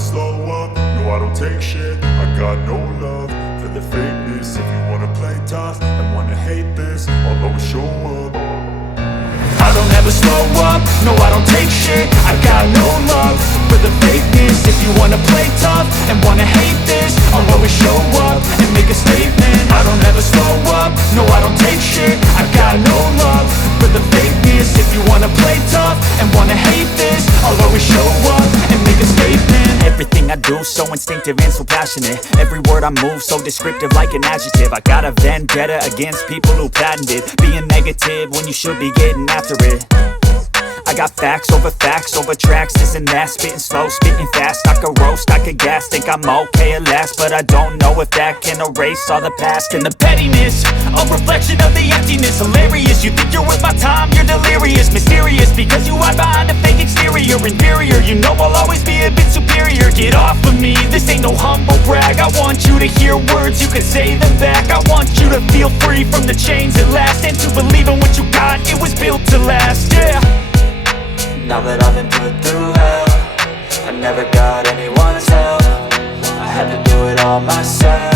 slow up, no I don't take shit. I got no love for the fakeness. If you wanna play tough and wanna hate this, I'll always show up. I don't ever slow up, no I don't take shit. I got no love for the fakeness. If you wanna play tough and wanna hate this, I'll always show up and make a statement. I don't ever slow up, no I don't take shit. I got no love for the fakeness. If you wanna play tough and wanna hate this, I'll always show up and make a statement. Everything I do so instinctive and so passionate. Every word I move so descriptive like an adjective. I got a vendetta against people who patented being negative when you should be getting after it. I got facts over tracks, this and that. Spitting slow, spitting fast, I could roast, I could gas. Think I'm okay at last, but I don't know if that can erase all the past. And the pettiness, a reflection of the emptiness. Hilarious, you think you're worth my time, you're delirious. Mysterious, because you hide behind a fake exterior. Inferior, you know I'll always be a bit superior. Get off of me, this ain't no humble brag. I want you to hear words, you can say them back. I want you to feel free from the chains at last, and to believe in what you got, it was built to last, yeah. Now that I've been put through hell, I never got anyone's help. I had to do it all myself.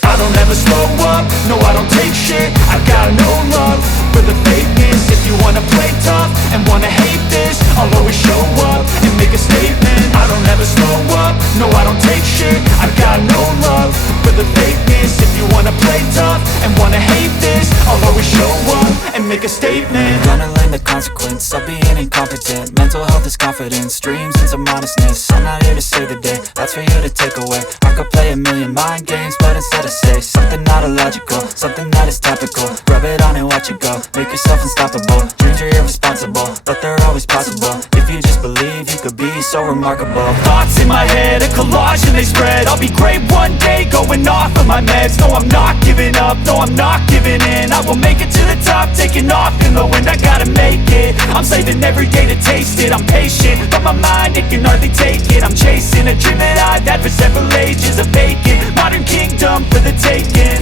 I don't ever slow up, no I don't take shit. I got no love for the fakeness. If you wanna play tough and wanna hate this, I'll always show up and make a statement. I don't ever slow up, no I don't take shit. I got no love for the fakeness. If you wanna play tough and wanna hate this, I'll always show up and make a statement. Gonna learn the consequence of being incompetent. Mental health is confidence, dreams and some modestness. I'm not here to save the day, that's for you to take away. I could play a million mind games, but instead I say something not illogical, something that is topical. Rub it on and watch it go, make yourself unstoppable. Dreams are irresponsible, but they're always possible. If you just believe, you could be so remarkable. Thoughts in my head, a collage and they spread. I'll be great one day, going off of my meds. No, I'm not giving up, no, I'm not giving in. I will make it to the top, taking off in the wind. I gotta make it, I'm saving every day to taste it. I'm patient, but my mind, it can hardly take it. I'm chasing a dream that I've had for several ages. A vacant, modern kingdom for the taking.